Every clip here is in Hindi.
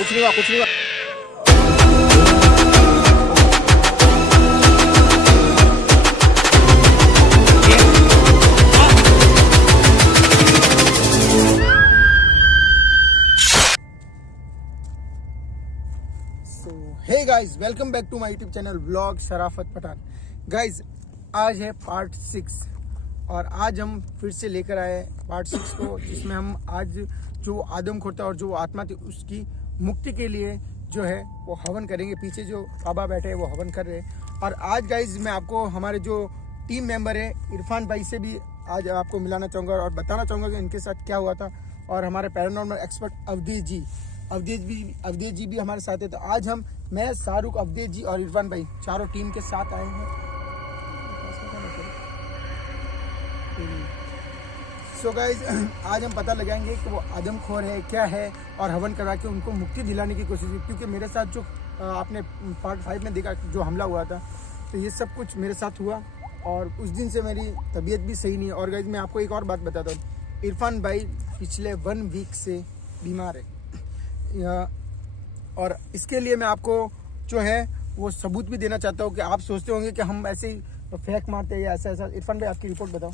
कुछ नहीं हुआ, कुछ नहीं हुआ। Hey guys, welcome back to my YouTube channel vlog Sharafat Pathan. Guys, आज है पार्ट 6 और आज हम फिर से लेकर आए पार्ट 6 को, जिसमें हम आज जो आदमखोर था और जो आत्मा थी उसकी मुक्ति के लिए जो है वो हवन करेंगे। पीछे जो बाबा बैठे हैं वो हवन कर रहे हैं। और आज गाइस मैं आपको हमारे जो टीम मेंबर है इरफान भाई से भी आज आपको मिलाना चाहूँगा और बताना चाहूँगा कि इनके साथ क्या हुआ था। और हमारे पैरानॉर्मल एक्सपर्ट अवधेश जी भी हमारे साथ है। तो आज मैं शाहरुख, अवधेश जी और इरफान भाई चारों टीम के साथ आए हैं। सो गाइज, आज हम पता लगाएंगे कि वो आदमखोर है क्या है और हवन करवा के उनको मुक्ति दिलाने की कोशिश की। क्योंकि मेरे साथ जो आपने पार्ट 5 में देखा जो हमला हुआ था, तो ये सब कुछ मेरे साथ हुआ और उस दिन से मेरी तबीयत भी सही नहीं है। और गाइज मैं आपको एक और बात बताता हूँ, इरफान भाई पिछले 1 वीक से बीमार है और इसके लिए मैं आपको जो है वो सबूत भी देना चाहता हूँ कि आप सोचते होंगे कि हम ऐसे ही फेंक मारते हैं या ऐसा ऐसा। इरफान भाई, आपकी रिपोर्ट बताओ।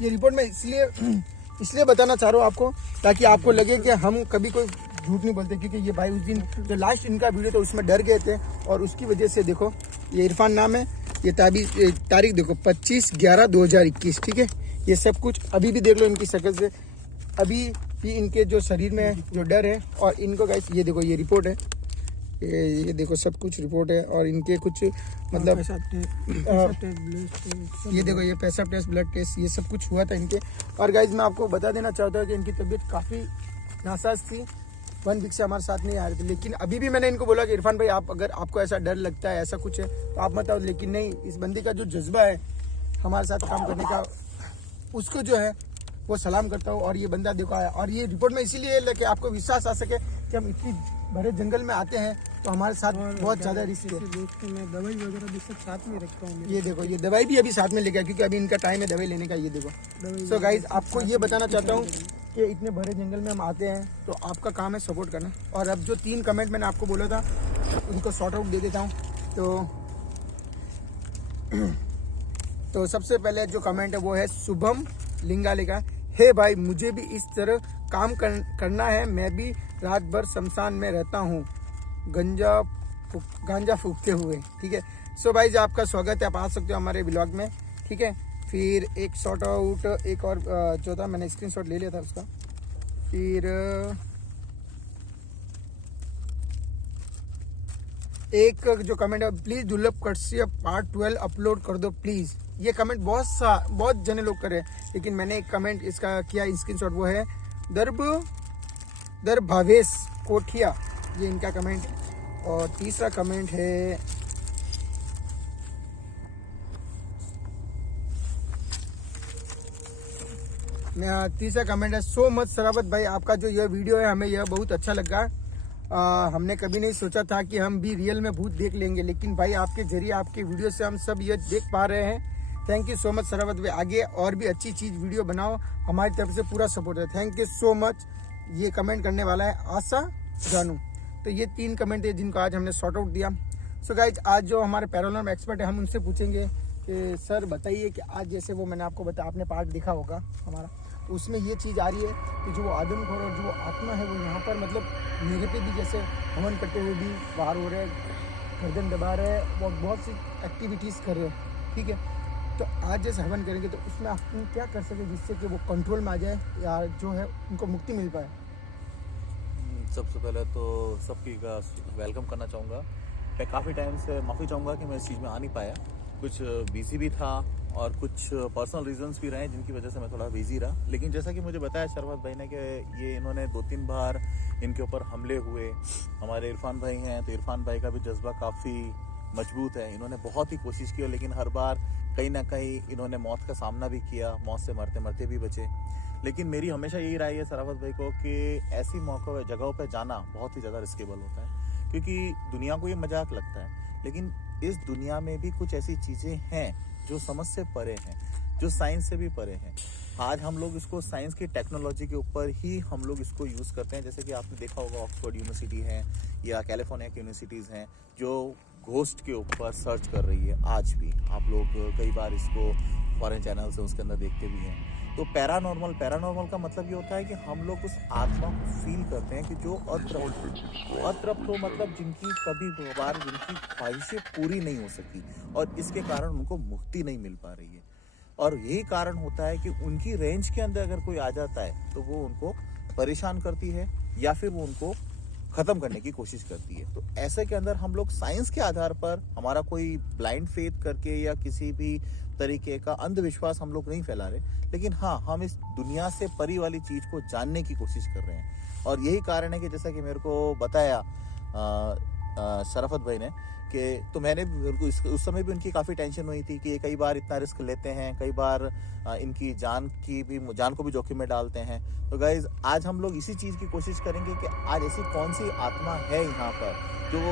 ये रिपोर्ट मैं इसलिए बताना चाह रहा हूँ आपको, ताकि आपको लगे कि हम कभी कोई झूठ नहीं बोलते। क्योंकि ये भाई उस दिन जो लास्ट इनका वीडियो था उसमें डर गए थे और उसकी वजह से देखो, ये इरफान नाम है, ये तारीख देखो 25/11/2021, ठीक है। ये सब कुछ अभी भी देख लो इनकी शक्ल से, अभी भी इनके जो शरीर में जो डर है। और इनको गाइस ये देखो, ये रिपोर्ट है, ये देखो सब कुछ रिपोर्ट है। और इनके कुछ मतलब ये देखो, ये पैसा टेस्ट, ब्लड टेस्ट, ये सब कुछ हुआ था इनके। और गाइस मैं आपको बता देना चाहता हूँ कि इनकी तबीयत काफ़ी नासाज थी, 1 वीक से हमारे साथ नहीं आ रहे थे। लेकिन अभी भी मैंने इनको बोला कि इरफान भाई, आप अगर आपको ऐसा डर लगता है, ऐसा कुछ है तो आप बताओ। लेकिन नहीं, इस बंदी का जो जज्बा है हमारे साथ काम करने का, उसको जो है वो सलाम करता हूँ। और ये बंदा देखो आया, और ये रिपोर्ट में इसीलिए लेके आपको विश्वास आ सके कि हम इतनी बड़े जंगल में आते हैं तो हमारे साथ बहुत ज़्यादा रिस्क है। मैं दवाई वगैरह भी सब साथ में रखता हूँ। ये देखो, ये दवाई भी अभी साथ में लेके आया क्योंकि अभी इनका टाइम है दवाई लेने का। ये देखो। सो गाइज, आपको ये बताना चाहता हूँ कि इतने बड़े जंगल में हम आते हैं तो आपका काम है सपोर्ट करना। और अब जो 3 कमेंट मैंने आपको बोला था उनको सॉर्ट आउट दे देता हूँ। तो सबसे पहले जो कमेंट है वो है शुभम लिंगाले का। हे भाई, मुझे भी इस तरह काम करना है। मैं भी रात भर शमशान में रहता हूँ गांजा फूकते हुए, ठीक है। सो भाई, आपका स्वागत है, आप आ सकते हो हमारे ब्लॉग में, ठीक है। फिर एक शॉर्ट आउट, एक और जो था मैंने स्क्रीनशॉट ले लिया था उसका। फिर एक जो कमेंट है, प्लीज दुर्लभ कटसिया पार्ट 12 अपलोड कर दो प्लीज। ये कमेंट बहुत जने लोग कर रहे हैं, लेकिन मैंने एक कमेंट इसका किया स्क्रीनशॉट, वो है दर भावेश कोठिया, ये इनका कमेंट है। और तीसरा कमेंट है सो मच शरावत भाई, आपका जो यह वीडियो है हमें यह बहुत अच्छा लगा। हमने कभी नहीं सोचा था कि हम भी रियल में भूत देख लेंगे, लेकिन भाई आपके जरिए, आपके वीडियो से हम सब ये देख पा रहे हैं। Thank you so much Sherawat भाई, आगे और भी अच्छी चीज़ वीडियो बनाओ, हमारी तरफ से पूरा सपोर्ट है। Thank you so much. ये कमेंट करने वाला है आशा जानू। तो ये 3 कमेंट है जिनको आज हमने सॉर्ट आउट दिया। सो गाइज, आज जो हमारे पैरानॉर्मल एक्सपर्ट है हम उनसे पूछेंगे कि सर बताइए कि आज जैसे वो मैंने आपको बताया, आपने पार्ट देखा होगा हमारा, उसमें ये चीज़ आ रही है कि जो आदमखोर और जो आत्मा है वो यहाँ पर मतलब मेरे पे भी जैसे हवन करते हुए भी बाहर हो रहे हैं, गर्दन दबा रहे हैं और बहुत सी एक्टिविटीज़ कर रहे हैं, ठीक है। तो आज जैसे हवन करेंगे तो उसमें आप क्या कर सके जिससे कि वो कंट्रोल में आ जाए या जो है उनको मुक्ति मिल पाए। सबसे पहले तो सबकी का वेलकम करना चाहूँगा। मैं काफ़ी टाइम से माफ़ी चाहूँगा कि मैं इस चीज़ में आ नहीं पाया, कुछ बिजी भी था और कुछ पर्सनल रीजंस भी रहे जिनकी वजह से मैं थोड़ा बिजी रहा। लेकिन जैसा कि मुझे बताया शरवत भाई ने कि ये इन्होंने 2-3 बार इनके ऊपर हमले हुए। हमारे इरफान भाई हैं तो इरफान भाई का भी जज्बा काफ़ी मजबूत है, इन्होंने बहुत ही कोशिश की, लेकिन हर बार कहीं ना कहीं इन्होंने मौत का सामना भी किया, मौत से मरते मरते भी बचे। लेकिन मेरी हमेशा यही राय है शरावत भाई को कि ऐसी मौक़ों जगहों पर जाना बहुत ही ज़्यादा रिस्केबल होता है, क्योंकि दुनिया को ये मजाक लगता है, लेकिन इस दुनिया में भी कुछ ऐसी चीज़ें हैं जो समझ से परे हैं, जो साइंस से भी परे हैं। आज हम लोग इसको साइंस की टेक्नोलॉजी के ऊपर ही हम लोग इसको यूज़ करते हैं। जैसे कि आपने देखा होगा ऑक्सफोर्ड यूनिवर्सिटी है या कैलिफोर्निया की यूनिवर्सिटीज़ हैं जो घोस्ट के ऊपर सर्च कर रही है। आज भी आप लोग कई बार इसको फॉरेन चैनल से उसके अंदर देखते भी हैं। तो पैरानॉर्मल का मतलब ये होता है कि हम लोग उस आत्मा को फील करते हैं कि जो अतृप्त हो, मतलब जिनकी कभी बार जिनकी ख्वाहिशें पूरी नहीं हो सकी और इसके कारण उनको मुक्ति नहीं मिल पा रही है। और यही कारण होता है कि उनकी रेंज के अंदर अगर कोई आ जाता है तो वो उनको परेशान करती है या फिर वो उनको खत्म करने की कोशिश करती है। तो ऐसे के अंदर हम लोग साइंस के आधार पर, हमारा कोई ब्लाइंड फेथ करके या किसी भी तरीके का अंधविश्वास हम लोग नहीं फैला रहे, लेकिन हाँ, हम इस दुनिया से परी वाली चीज को जानने की कोशिश कर रहे हैं। और यही कारण है कि जैसा कि मेरे को बताया शराफत भाई ने कि तो मैंने उस समय भी उनकी काफ़ी टेंशन हुई थी कि ये कई बार इतना रिस्क लेते हैं, कई बार इनकी जान को भी जोखिम में डालते हैं। तो गाइज आज हम लोग इसी चीज़ की कोशिश करेंगे कि आज ऐसी कौन सी आत्मा है यहाँ पर जो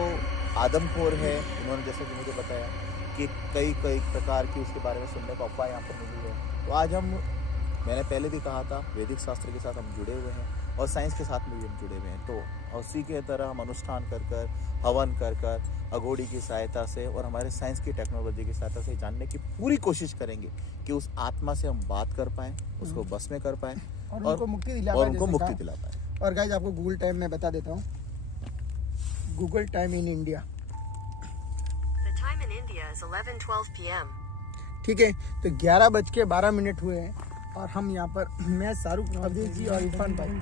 आदमखोर है। उन्होंने जैसे कि मुझे बताया कि कई प्रकार की उसके बारे में सुनने को अफवाह यहाँ पर मिली है। तो आज मैंने पहले भी कहा था, वैदिक शास्त्र के साथ हम जुड़े हुए हैं और साइंस के साथ में भी हम जुड़े हुए हैं। तो उसी के तरह हम अनुष्ठान कर हवन कर अघोड़ी की सहायता से और हमारे साइंस की टेक्नोलॉजी की सहायता से जानने की पूरी कोशिश करेंगे कि उस आत्मा से हम बात कर पाएँ, उसको बस में कर पाएँ और उनको मुक्ति दिला पाए। और गाइज आपको गूगल टाइम में बता देता हूँ, गूगल टाइम इन इंडिया, ठीक है। तो 11:12 हुए हैं और हम यहाँ पर, मैं शाहरुख अब्दुल जी और इरफान भाई,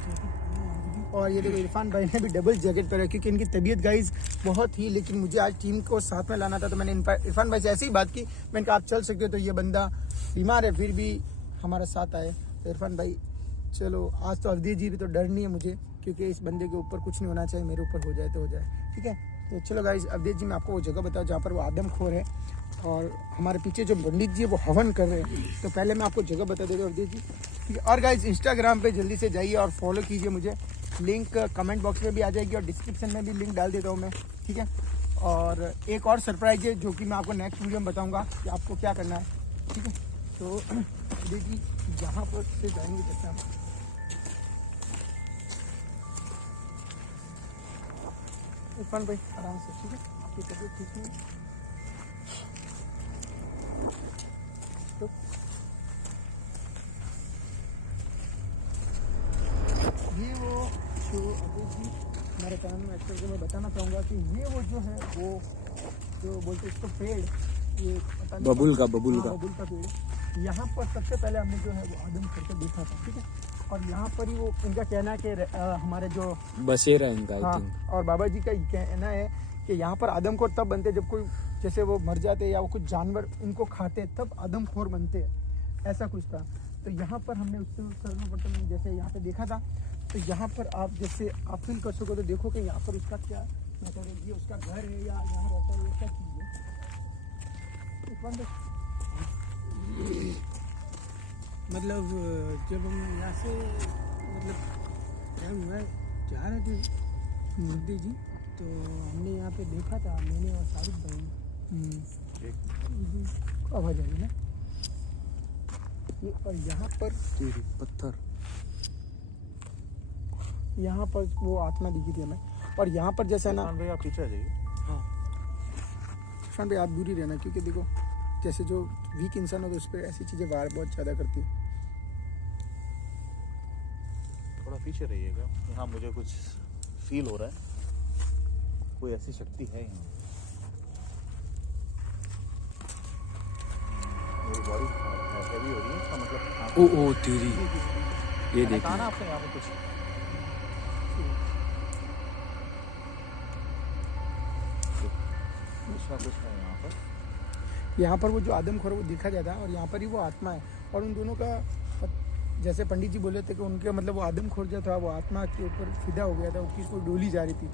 और ये देखो इरफान भाई ने भी डबल जैकेट पहना क्योंकि इनकी तबीयत गाइज बहुत ही, लेकिन मुझे आज टीम को साथ में लाना था। तो मैंने इरफान भाई से ऐसी ही बात की, मैंने कहा आप चल सकते हो, तो ये बंदा बीमार है फिर भी हमारे साथ आए। तो इरफान भाई चलो, आज तो अवधि जी भी, तो डर नहीं है मुझे क्योंकि इस बंदे के ऊपर कुछ नहीं होना चाहिए, मेरे ऊपर हो जाए तो हो जाए, ठीक है। तो चलो गाइज, अवधि जी मैं आपको वो जगह बताऊँ जहाँ पर वो आदमखोर है और हमारे पीछे जो पंडित जी है वो हवन कर रहे हैं। तो पहले मैं आपको जगह बता देता हूँ अवधि जी, ठीक है। और गाइज इंस्टाग्राम पे जल्दी से जाइए और फॉलो कीजिए मुझे, लिंक कमेंट बॉक्स में भी आ जाएगी और डिस्क्रिप्शन में भी लिंक डाल देता हूँ मैं, ठीक है। और एक और सरप्राइज है जो कि मैं आपको नेक्स्ट वीडियो में बताऊँगा कि आपको क्या करना है, ठीक है। तो देखिए यहाँ पर से जाएंगे जैसे हम, इरफान भाई आराम से, ठीक है, आपकी तबीयत ठीक नहीं है तो ये वो जो अभी जी हमारे कान में एक्टर को मैं बताना चाहूँगा कि ये वो जो है वो जो बोलते इसको पेड़, ये पता नहीं बबुल का पेड़, यहाँ पर सबसे पहले हमने जो है वो आदम करके देखा था, ठीक है। और यहाँ पर ही वो इनका कहना है कि हमारे जो बसेरा इनका, हाँ, और बाबा जी का कहना है कि यहाँ पर आदमखोर तब बनते जब कोई, जैसे वो मर जाते या वो कुछ जानवर उनको खाते तब आदमखोर बनते हैं, ऐसा कुछ था। तो यहाँ पर हमने उससे सर्वप्रथम जैसे यहाँ पे देखा था, तो यहाँ पर आप जैसे आप फील कर सको तो देखो कि यहाँ पर उसका क्या मतलब है, ये उसका घर है या यहाँ रहता है, ये क्या चीज़ है। मतलब जब हम यहाँ से मतलब टाइम हुआ जा रहे थे मोदी जी, तो हमने यहाँ पे देखा था, मैंने और शाहरुख भाई आवाज आई ना ये। और यहाँ पर पत्थर, यहाँ पर वो आत्मा दिखी थी हमें। और यहाँ पर जैसे ना, भाई आप पीछे आ जाइए। हाँ इरफान भाई आप दूर ही रहना, क्योंकि देखो जैसे जो वीक इंसान हो तो उस पर ऐसी चीज़ें वार बहुत ज़्यादा करती है। थोड़ा पीछे रहिएगा, यहाँ मुझे कुछ फील हो रहा है, कोई ऐसी शक्ति है यहाँ। मेरी बॉडी हैवी हो रही है, इसका मतलब ओ तेरी ये देखिए कहा ना आपने यहाँ पे कुछ कुछ है यहाँ पर वो जो आदमखोर वो देखा जाता है और यहाँ पर ही वो आत्मा है। और उन दोनों का जैसे पंडित जी बोले थे कि उनके मतलब वो आदमखोर जो था वो आत्मा के ऊपर फिदा हो गया था, उसकी कोई डोली जा रही थी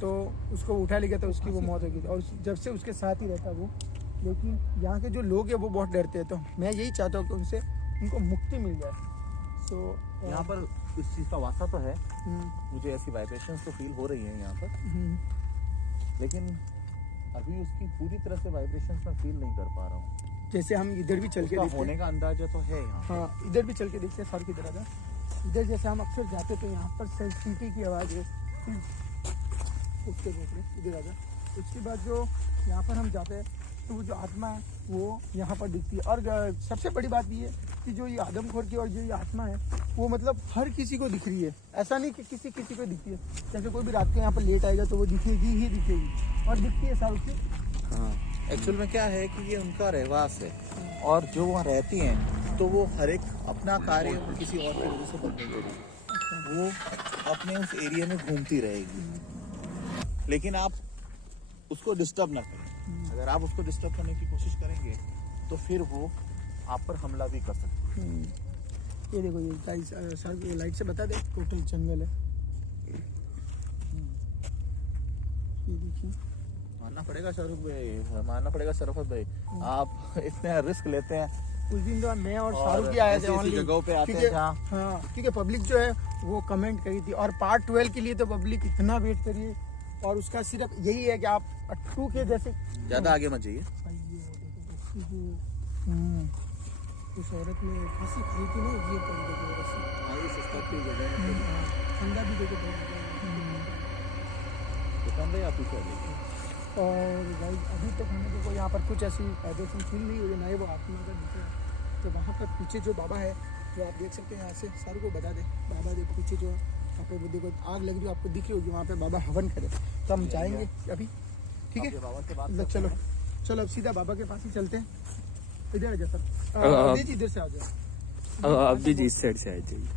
तो उसको उठा ले गया था, उसकी वो मौत हो गई थी और जब से उसके साथ ही रहता वो। लेकिन यहाँ के जो लोग हैं वो बहुत डरते हैं, तो मैं यही चाहता हूँ कि उनसे उनको मुक्ति मिल जाए। तो यहाँ पर इस चीज़ का वास्ता तो है, मुझे ऐसी वाइब्रेशंस तो फील हो रही है यहाँ पर, लेकिन अभी उसकी पूरी तरह से वाइब्रेशंस मैं फील नहीं कर पा रहा हूँ। जैसे हम इधर भी चल के उसका देखते हैं। होने का अंदाजा तो है यहाँ। हाँ, इधर भी चल के देखते हैं, सर की तरह था। इधर जैसे हम अक्सर जाते तो यहाँ पर सीटी की आवाज़ है, उसके इधर आ जा। उसके बाद जो यहाँ पर हम जाते हैं तो वो जो आत्मा है वो यहाँ पर दिखती है। और सबसे बड़ी बात ये है कि जो ये आदमखोर की और जो ये आत्मा है वो मतलब हर किसी को दिख रही है। ऐसा नहीं कि किसी किसी को दिखती है। जैसे कोई भी रात को यहाँ पर लेट आएगा तो वो दिखेगी ही दिखेगी, और दिखती है सारों की। हाँ, एक्चुअल में क्या है कि ये उनका रहवास है, और जो वहाँ रहती हैं तो वो हर एक अपना कार्य किसी और के वजह से बंद नहीं करेगी। वो अपने उस एरिया में घूमती रहेगी, लेकिन आप उसको डिस्टर्ब ना करें। अगर आप उसको डिस्टर्ब करने की कोशिश करेंगे तो फिर वो आप पर हमला भी कर सकती है। ये देखो, ये गाइस सर ये लाइट से बता दे, टोटल जंगल है। ये देखिए, मानना पड़ेगा शाहरुख भाई, मानना पड़ेगा शरफत भाई, आप इतने रिस्क लेते हैं। उस दिन तो मैं और शाहरुख ही आए थे ऐसी जगहों पे आते हैं जहाँ हाँ, क्योंकि पब्लिक जो है वो कमेंट करी थी, और पार्ट 12 के लिए तो पब्लिक इतना वेट करी है, और उसका सिर्फ यही है कि आप 2 के जैसे ज्यादा आगे मत जाइए। उस औरत ने फांसी खाई थी ना, ये पड़ गई ठंडा भी देखो दुकान भाई आप पीछे आ जाइए। और गाइस अभी तक हमें देखो यहाँ पर कुछ ऐसी वाइब्रेशन फील नहीं हुई, ना ही वो आत्मा का दिख रहा है। तो वहाँ पर पीछे जो बाबा है, जो आप देख सकते हैं यहाँ से, सारों को बता दे, बाबा देखो पीछे जो वहाँ पे वो देखो आग लग रही है, आपको दिख रही होगी, वहाँ पे बाबा हवन करे। तो हम जाएंगे अभी, ठीक है? बाबा से बात मतलब चलो चलो अब सीधा बाबा के पास ही चलते हैं। इधर आ जा सर, इधर से आ जाओ। अब भी इस साइड से आ जाइए।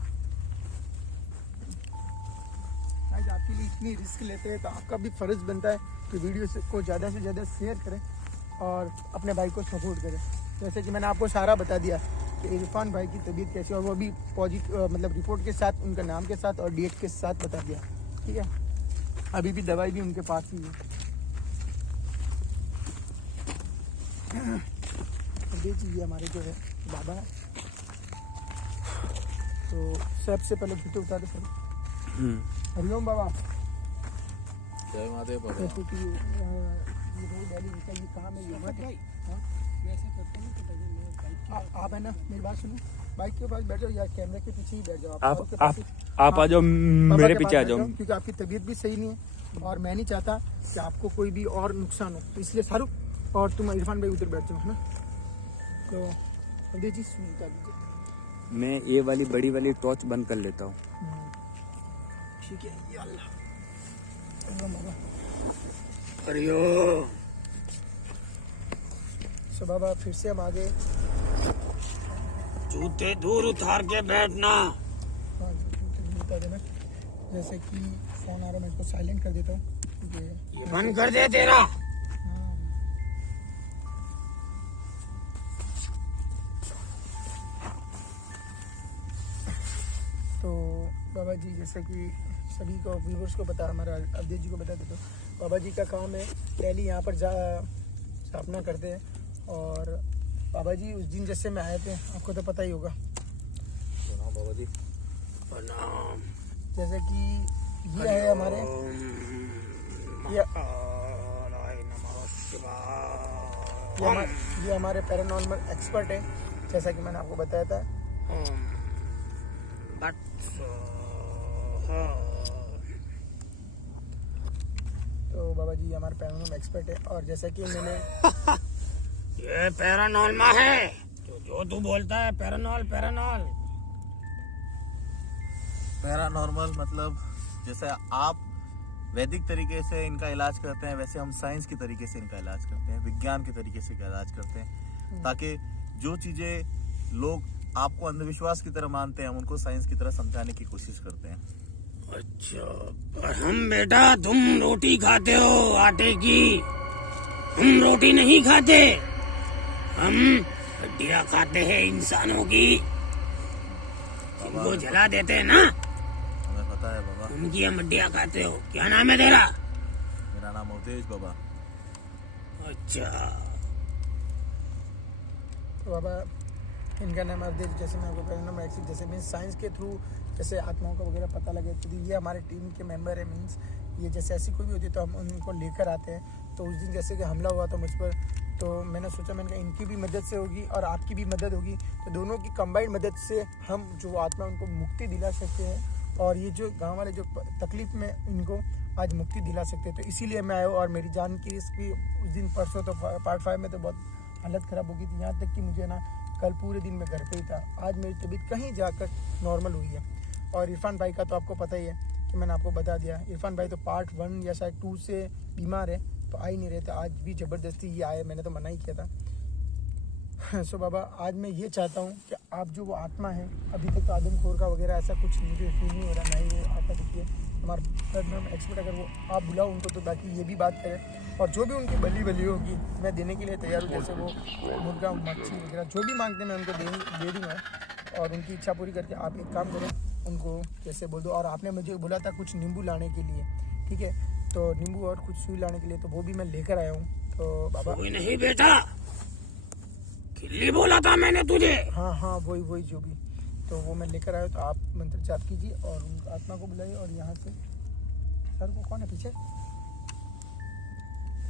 आज आपके लिए इतनी रिस्क लेते हैं तो आपका भी फर्ज बनता है कि वीडियो को ज़्यादा से ज़्यादा शेयर करें और अपने भाई को सपोर्ट करें। जैसे कि मैंने आपको सारा बता दिया कि इरफान भाई की तबीयत कैसी है, और वो भी पॉजिटिव मतलब रिपोर्ट के साथ, उनका नाम के साथ और डेट के साथ बता दिया, ठीक है? अभी भी दवाई भी उनके पास ही है। देखिए हमारे जो है बाबा है, तो सबसे पहले फोटो उतारे सर। हरिओम बाबा। जय महादेव बाबा। जैसे कि ये रोड वाली इनका ये काम है, ये भाई मैं ऐसा करता हूँ कि मैं बाइक आप है ना, मेरी बात सुनो, बाइक के पास बैठ जाओ या कैमरे के पीछे ही बैठ जाओ। आप आ जाओ, मेरे पीछे आ जाओ, क्योंकि आपकी तबीयत भी सही नहीं है और मैं नहीं चाहता कि आपको कोई भी और नुकसान हो, तो इसलिए शाहरुख और तुम इरफान भाई उधर बैठ जाओ, है ना? तो अभी जी सुनता दीजिए, मैं ये वाली बड़ी वाली टॉर्च बंद कर लेता हूँ। ठीक है? या अल्लाह, बाबा हरिओम। सो बाबा फिर से हम आगे। जूते दूर उतार के बैठना। हाँ, बता देना। जैसे कि फोन आ रहा है, मैं इसको साइलेंट कर देता हूँ क्योंकि बंद कर दे तेरा। तो बाबा जी जैसे कि सभी को व्यूवर्स को पता, हमारा अवधेश जी को बता देता हूँ, बाबा जी का काम है पहले यहाँ पर स्थापना करते हैं। और बाबा जी उस दिन जैसे में आए थे, आपको तो पता ही होगा। प्रणाम बाबा जी। प्रणाम। जैसे कि ये है हमारे ये हमारे पैरानॉर्मल एक्सपर्ट है, जैसा कि मैंने आपको बताया था। तो बाबा जी हमारे पैरानॉर्मल एक्सपर्ट है, और जैसा कि मैंने ये पैरानॉर्मल है, तो जो तू बोलता है पैरानॉर्मल। पैरानॉर्मल मतलब जैसे आप वैदिक तरीके से इनका इलाज करते हैं, वैसे हम साइंस के तरीके से इनका इलाज करते हैं, विज्ञान के तरीके से इलाज करते हैं, ताकि जो चीजें लोग आपको अंधविश्वास की तरह मानते हैं, हम उनको साइंस की तरह समझाने की कोशिश करते हैं। अच्छा, पर हम बेटा, तुम रोटी खाते हो आटे की, हम रोटी नहीं खाते, हम हड्डियाँ खाते हैं इंसानों की, जिनको जला देते हैं ना, हमें पता है बाबा। उनकी हम हड्डियाँ खाते हो। क्या नाम है तेरा? मेरा नाम अवधेश बाबा। अच्छा, तो बाबा इनका नाम अवधेश, जैसे मैं आपको पैरानॉर्मल एक्सपर्ट, जैसे मीन्स साइंस के थ्रू जैसे आत्माओं का वगैरह पता लगे, तो ये हमारे टीम के मेंबर है। मीन्स ये जैसे ऐसी कोई भी होती है तो हम उनको लेकर आते हैं। तो उस दिन जैसे कि हमला हुआ तो मुझ पर तो मैंने सोचा, मैंने कहा इनकी भी मदद से होगी और आपकी भी मदद होगी, तो दोनों की कंबाइंड मदद से हम जो आत्मा उनको मुक्ति दिला सकते हैं और ये जो गांव वाले जो तकलीफ में इनको आज मुक्ति दिला सकते हैं। तो इसीलिए मैं आया हूँ। और मेरी जान की इसकी उस दिन परसों तो पार्ट 5 में तो बहुत हालत ख़राब हो गई थी, यहाँ तक कि मुझे ना कल पूरे दिन मैं घर पे ही था। आज मेरी तबीयत कहीं जाकर नॉर्मल हुई है। और इरफान भाई का तो आपको पता ही है कि मैंने आपको बता दिया, इरफान भाई तो पार्ट 1 या शायद 2 से बीमार है, तो आ ही नहीं रहे थे। आज भी ज़बरदस्ती ये आए, मैंने तो मना ही किया था। सो बाबा, आज मैं ये चाहता हूँ कि आप जो वो आत्मा है, अभी तक तो आदमखोर का वगैरह ऐसा कुछ मुझे फील नहीं हो रहा, ना ही वो आत्मा दिखी है। हमारा एक्सपर्ट अगर वो आप बुलाओ उनको तो ताकि ये भी बात करें, और जो भी उनकी बली होगी मैं देने के लिए तैयार हूँ। जैसे वो मुर्गा, मच्छी वगैरह जो भी मांगते हैं मैं उनको दे दूँगा, और उनकी इच्छा पूरी करके आप एक काम करें, उनको कैसे बोल दो। और आपने मुझे बोला था कुछ नींबू लाने के लिए, ठीक है, तो नींबू और कुछ सुई लाने के लिए, तो वो भी मैं लेकर आया हूँ। तो बाबा कोई नहीं बेटा, खिल्ली बोला था मैंने तुझे। हाँ वही जो भी, तो वो मैं लेकर आया हूँ। तो आप मंत्र जाप कीजिए और उन आत्मा को बुलाइए। और यहाँ से सर को कौन है पीछे?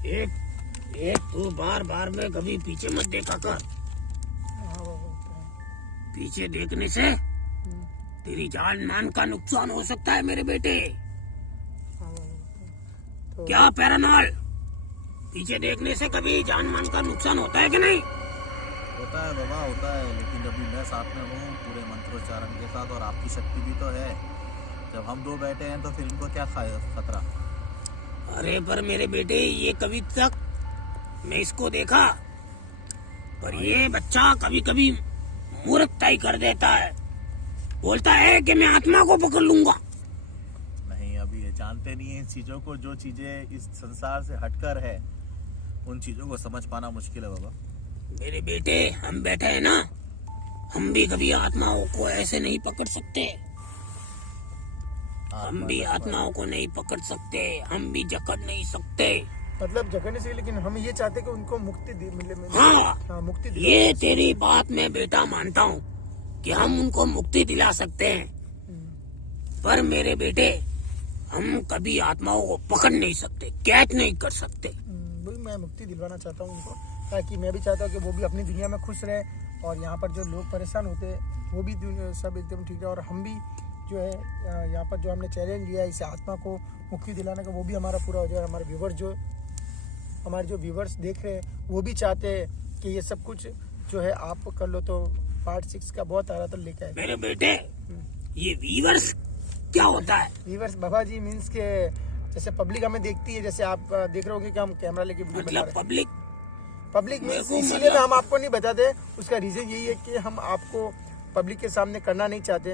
एक तू बार में कभी पीछे मत देखा कर। हाँ वो पीछे देखने से तेरी जान मान का नुकसान हो सकता है मेरे बेटे। तो क्या पैरानॉल, पीछे देखने से कभी जान मान का नुकसान होता है कि नहीं? होता है बाबा, होता है, लेकिन जब भी मैं साथ में हूँ पूरे मंत्रोच्चारण के साथ, और आपकी शक्ति भी तो है, जब हम दो बैठे हैं तो फिर इनको क्या खतरा। अरे पर मेरे बेटे, ये कभी तक मैं इसको देखा, पर ये बच्चा कभी कभी मूर्खताई कर देता है, बोलता है कि मैं आत्मा को पकड़ लूंगा। नहीं, अभी ये जानते नहीं है इस चीजों को, जो चीजें इस संसार से हटकर है उन चीजों को समझ पाना मुश्किल है बाबा। मेरे बेटे, हम बैठे हैं ना, हम भी कभी आत्माओं को ऐसे नहीं पकड़ सकते, हम भी आत्माओं को नहीं पकड़ सकते, हम भी जकड़ नहीं सकते। मतलब जगने से, लेकिन हम ये चाहते कि उनको मुक्ति मिले। हाँ, मुक्ति ये तेरी बात मैं बेटा मानता हूँ कि हम उनको मुक्ति दिला सकते हैं, पर मेरे बेटे, हम कभी आत्माओं को पकड़ नहीं सकते, कैच नहीं कर सकते। वही मैं मुक्ति दिलवाना चाहता हूँ उनको, ताकि मैं भी चाहता हूँ कि वो भी अपनी दुनिया में खुश रहे, और यहाँ पर जो लोग परेशान होते हैं वो भी सब एकदम ठीक है। और हम भी जो है यहाँ पर जो हमने चैलेंज लिया है इसे आत्मा को मुक्ति दिलाने का, वो भी हमारा पूरा हो जाए। हमारे हमारे जो व्यूवर्स देख रहे हैं वो भी चाहते हैं कि ये सब कुछ जो है आप कर लो। तो पार्ट 6 का बहुत आ रहा था, लेके आए। मेरे बेटे, ये व्यूवर्स क्या होता है? व्यूवर्स बाबा जी मीन्स के जैसे पब्लिक हमें देखती है, जैसे आप देख रहे होंगे कि हम कैमरा लेके वीडियो बना रहे हैं। पब्लिक मीन्स इसीलिए हम आपको नहीं बताते, उसका रीजन यही है कि हम आपको पब्लिक के सामने करना नहीं चाहते,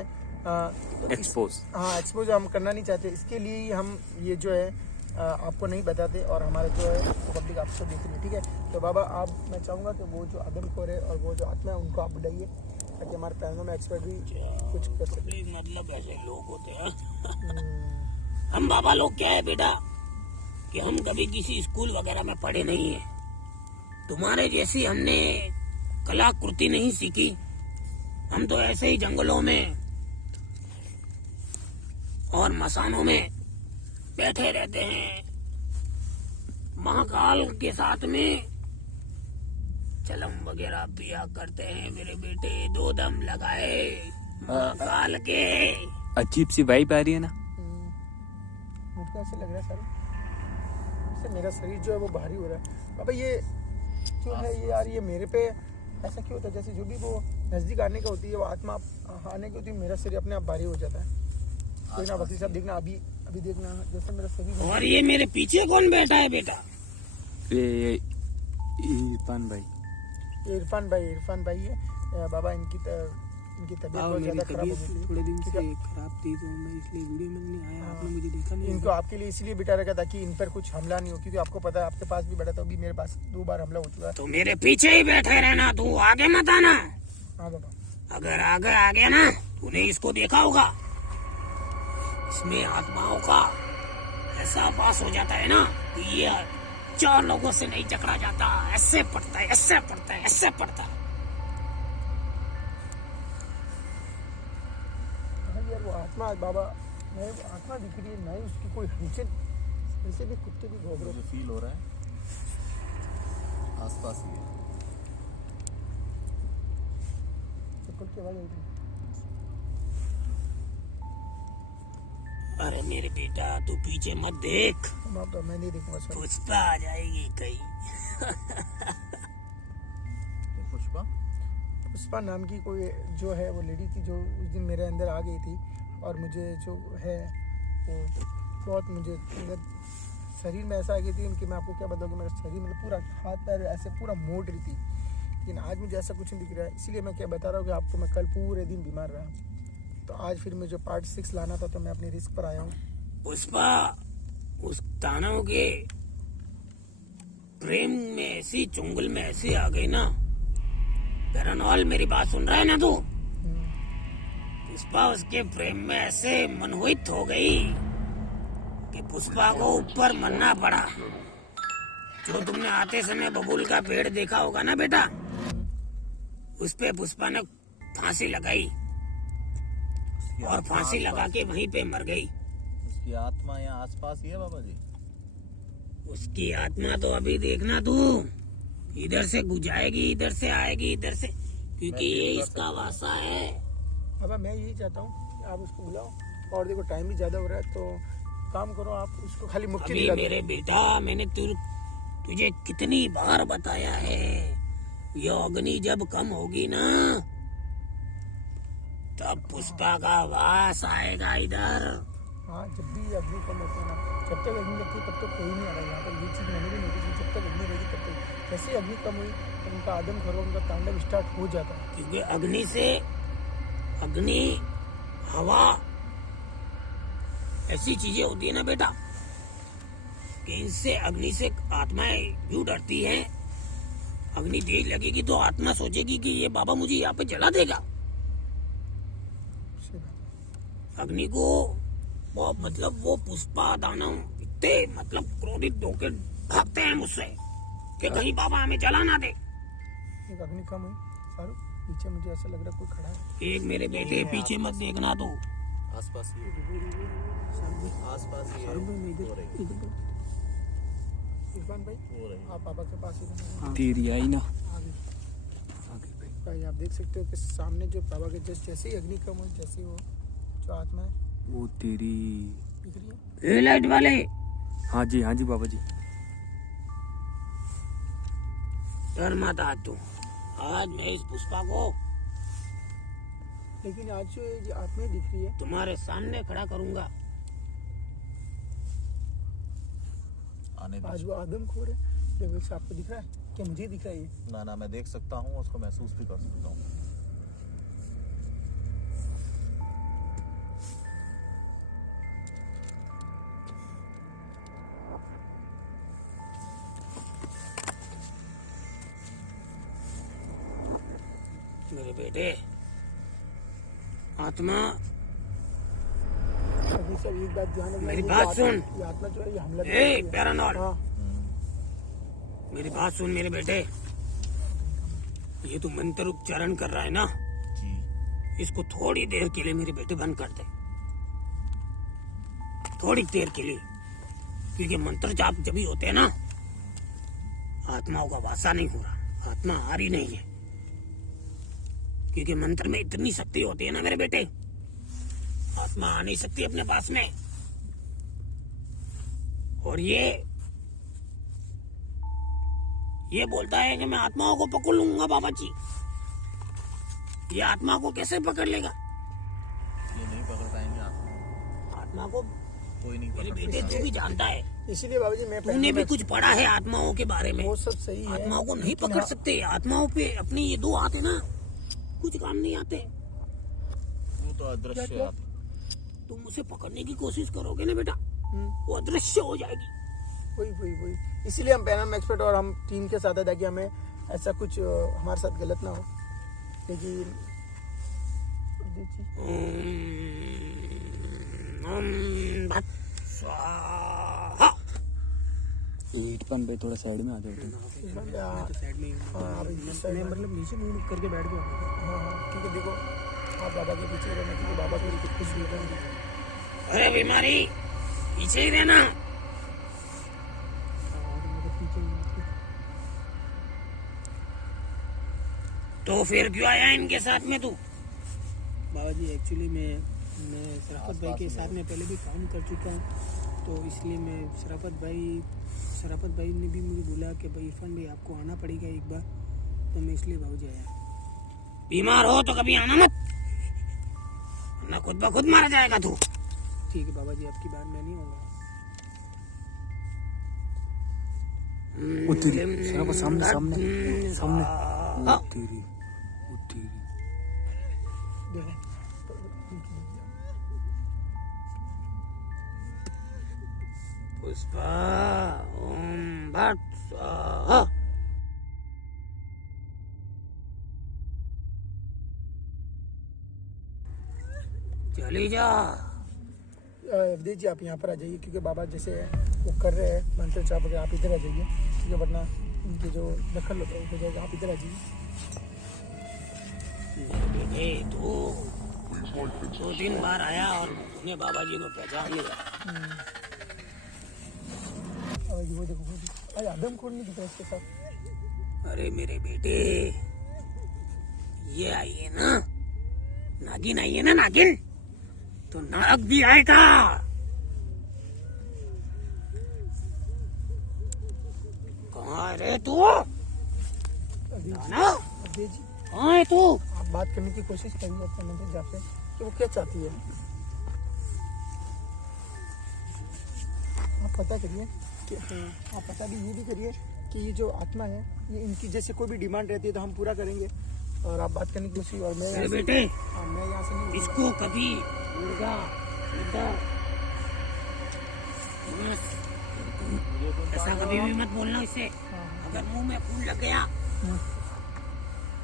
एक्सपोज हम करना नहीं चाहते। इसके लिए ही हम ये जो है आपको नहीं बताते, और हमारे जो है पब्लिक आपको देख रही है, ठीक है। तो बाबा, आप मैं चाहूँगा कि वो जो आदमखोर है और वो जो आत्मा है उनको आप बुलाइए, ताकि हमारे पैनल में एक्सपर्ट भी कुछ कर सके। मतलब ऐसे लोग होते हैं हम बाबा लोग क्या है बेटा, कि हम कभी किसी स्कूल वगैरह में पढ़े नहीं है, तुम्हारे जैसी हमने कलाकृति नहीं सीखी, हम तो ऐसे ही जंगलों में और मसानों में बैठे रहते हैं, महाकाल के साथ में चलम वगैरह पिया करते हैं मेरे बेटे, 2 दम लगाए महाकाल के। अजीब सी वाइब आ रही है ना। मुझको ऐसे लग रहा है सर, मेरा शरीर जो है वो भारी हो रहा है। बाबा ये क्यों है ये यार, ये मेरे पे ऐसा क्यों होता है? जैसे जो भी वो नजदीक आने का होती है, वो आत्मा आने की होती है, मेरा शरीर अपने आप भारी हो जाता है। कोई ना वकील साहब, देखना अभी देखना, जैसे मेरा शरीर। और ये मेरे पीछे कौन बैठा है बेटा? ये इरफान भाई। ये इरफान भाई है बाबा। इनकी तबीयत बहुत ज्यादा खराब हो गई थी, थोड़े दिन से खराब थी, तो मैं इसलिए वीडियो में नहीं आया, आपने मुझे देखा नहीं। इनको आपके लिए इसलिए बिठा रखा था कि इन पर कुछ हमला नहीं हो, क्योंकि आपको पता है आपके पास भी बैठा था, अभी मेरे पास 2 बार हमला हो चुका है। तो मेरे पीछे ही बैठे रहना, तू आगे मत आना। हाँ बाबा, अगर आगे आ गया ना, तूने इसको देखा होगा, इसमें आत्माओं का ऐसा वास हो जाता है ना कि ये 4 लोगों से नहीं जकड़ा जाता, ऐसे पड़ता है, ऐसे पड़ता है, ऐसे पड़ता है। यार वो आत्मा बाबा, नहीं वो आत्मा दिख रही है, नहीं उसकी कोई हलचल, ऐसे भी कुत्ते भी भौंक रहे मुझे फील हो रहा है आसपास ही है। चप्पल की आवाज आई थी। अरे मेरे बेटा तू पीछे मत देख, मैं नहीं देखूंगा सर। पुष्पा आ जाएगी कहीं। पुष्पा पुष्पा नाम की कोई जो है वो लेडी थी, जो उस दिन मेरे अंदर आ गई थी और मुझे जो है वो बहुत मुझे मतलब शरीर में ऐसा आ गई थी कि मैं आपको क्या बताऊँ कि मेरा शरीर मतलब पूरा हाथ पैर ऐसे पूरा मोड़ रही थी, लेकिन आज मुझे ऐसा कुछ नहीं दिख रहा है। इसलिए मैं क्या बता रहा हूँ कि आपको मैं कल पूरे दिन बीमार रहा, तो आज फिर मुझे पार्ट 6 लाना था, तो मैं अपनी रिस्क पर आया हूँ। पुष्पा उस दानव के प्रेम में ऐसी चुंगल में ऐसी आ गई ना। पैरानॉल मेरी बात सुन रहा है ना तू? पुष्पा उसके प्रेम में ऐसे मनमोहित हो गई कि पुष्पा को ऊपर मरना पड़ा। जो तुमने आते समय बबूल का पेड़ देखा होगा ना बेटा, उस पे पुष्पा ने फांसी लगाई और फांसी लगा के वहीं पे मर गई। उसकी आत्मा यहाँ आसपास ही है बाबा जी। उसकी आत्मा तो अभी देखना तू, इधर से गुजाएगी, इधर से आएगी, इधर से, क्योंकि ये इसका वासा है। अब मैं यही चाहता हूँ कि आप उसको बुलाओ, और देखो टाइम भी ज्यादा हो रहा है, तो काम करो आप उसको खाली मुक्ति अभी दिला दो। मेरे बेटा मैंने तुझे कितनी बार बताया है, ये अग्नि जब कम होगी ना तब पुष्पा का वास आएगा इधर। हाँ, जब भी अग्नि कम होती है ना, जब तक अग्नि लगती है तब तक कोई नहीं आ रहा है यहाँ पर। ये चीज़ मैंने भी नोटिस की, जब तक अग्नि रहेगी तब तक, जैसे ही अग्नि कम हुई तो उनका आदम खरों उनका तांडव स्टार्ट हो जाता है। क्योंकि अग्नि हवा ऐसी चीजें होती है ना बेटा कि इनसे अग्नि से आत्माएं यूं डरती हैं। अग्नि तेज लगेगी तो आत्मा सोचेगी कि ये बाबा मुझे यहाँ पे जला देगा। सही बात है। अग्नि को वो पुष्पा दानव इतने मतलब क्रोधित होकर भागते हैं मुझसे कि कहीं बाबा हमें जला ना दे। एक अग्नि कम हुई शाहरुख, पीछे मुझे ऐसा लग रहा है कोई खड़ा है। एक मेरे बेटे पीछे मत देखना तो। आसपास ही आसपास ही है। हो रही इरफान भाई, हो रही आप पापा के पास ही तेरी आई ना। आगे भाई, आप देख सकते हो कि सामने जो बाबा के जस्ट जैसे ही अग्नि कम हुई, जैसे ही वो जो आत्मा है वो तेरी। दिख रही है। ए लाइट वाले, हाँ जी बाबा जी। डर मत आज तू। आज मैं इस पुष्पा को लेकिन आज जो ये आत्मा दिख रही है, तुम्हारे सामने खड़ा करूंगा। आने आज दो। वो आदमखोर है। देखो इसे आपको दिख रहा है क्या? मुझे दिख रहा है ये। ना मैं देख सकता हूँ, उसको महसूस भी कर सकता हूँ। मेरे बेटे आत्मा, अभी सब एक बात ध्यान रखना, मेरी ये बात आत्मा- सुन। ये आत्मा जो है ये हमला ए करती है। पैरानॉल, हाँ, मेरी बात सुन मेरे बेटे। ये तू मंत्र उच्चारण कर रहा है ना, जी इसको थोड़ी देर के लिए मेरे बेटे बंद कर दे, थोड़ी देर के लिए। क्योंकि मंत्र जाप जब भी होते हैं ना, आत्माओं का वासा नहीं हो रहा, आत्मा आ रही नहीं है। क्योंकि मंत्र में इतनी शक्ति होती है ना मेरे बेटे, आत्मा आ नहीं सकती अपने पास में। और ये बोलता है कि मैं आत्माओं को पकड़ लूंगा बाबा जी। ये आत्मा को कैसे पकड़ लेगा? ये नहीं पकड़ पाएंगे आत्मा, आत्मा को कोई नहीं मेरे पकड़ बेटे सकता। तू भी जानता है, इसीलिए बाबा जी मैं तूने भी कुछ पढ़ा है आत्माओं के बारे में। वो सब सही है। आत्माओं को नहीं लेकिन पकड़ हाँ, सकते। आत्माओं पे अपने ये दो हाथ है ना, कुछ काम नहीं आते। वो तो अदृश्य क्या? आत्मा। तुम उसे पकड़ने की कोशिश करोगे ना बेटा, वो अदृश्य हो जाएगी। वही इसीलिए हम पैनल में एक्सपर्ट और हम टीम के साथ है, ताकि हमें ऐसा कुछ हमारे साथ गलत ना हो। लेकिन भट स्वाहा। ईटपन भाई थोड़ा साइड में आ जाओ तुम। साइड में हाँ, अब इस साइड में मतलब नीचे मुंह करके बैठ गया। हाँ, क्योंकि देखो आप बाबा के पीछे रहना, क्योंकि बाबा को कुछ भी नहीं। अरे बीमारी, पीछे ही रहना। तो फिर क्यों आया इनके साथ में तू? बाबा जी एक्चुअली मैं शराफत भाई के साथ में पहले भी काम कर चुका हूँ, तो इसलिए मैं शराफत भाई ने भी मुझे बोला कि भाई इरफान भाई आपको आना पड़ेगा एक बार, तो मैं इसलिए बाबू जी आया। बीमार हो तो कभी आना मत, वरना खुद ब खुद मारा जाएगा तू। ठीक है बाबा जी, आपकी बात मैं नहीं होगा। सामने सामने सामने। ओ तेरी देखो पुष्पा ओम भट स्वाहा। चली जा। अवधेश जी आप यहाँ पर आ जाइए, क्योंकि बाबा जैसे वो कर रहे हैं मंत्र चाप वगैरह, आप इधर आ जाइए, ठीक है, वरना उनके जो दखल हो जाएगा। आप इधर आ जाइए। बेटे तू 2-3 बार आया और तूने बाबा जी को पहचान लिया। वो देखो अरे आदम कौन नहीं दिख रहा इसके साथ। अरे मेरे बेटे, ये आई है ना नागिन, आई है ना नागिन, तो नाग भी आएगा। कहाँ है रे तू? अवधेश जी कहाँ है तू? आप बात करने की कोशिश करिए अपने मंत्र जाप से कि वो क्या चाहती है। आप पता करिए कि आप पता भी ये भी करिए कि ये जो आत्मा है, ये इनकी जैसे कोई भी डिमांड रहती है तो हम पूरा करेंगे। और आप बात करने की कोशिश, और मैं अरे बेटे, मैं यहाँ से नहीं, इसको कभी मुर्गा ऐसा कभी भी मत बोलना इससे। अगर मुंह में फूल लग गया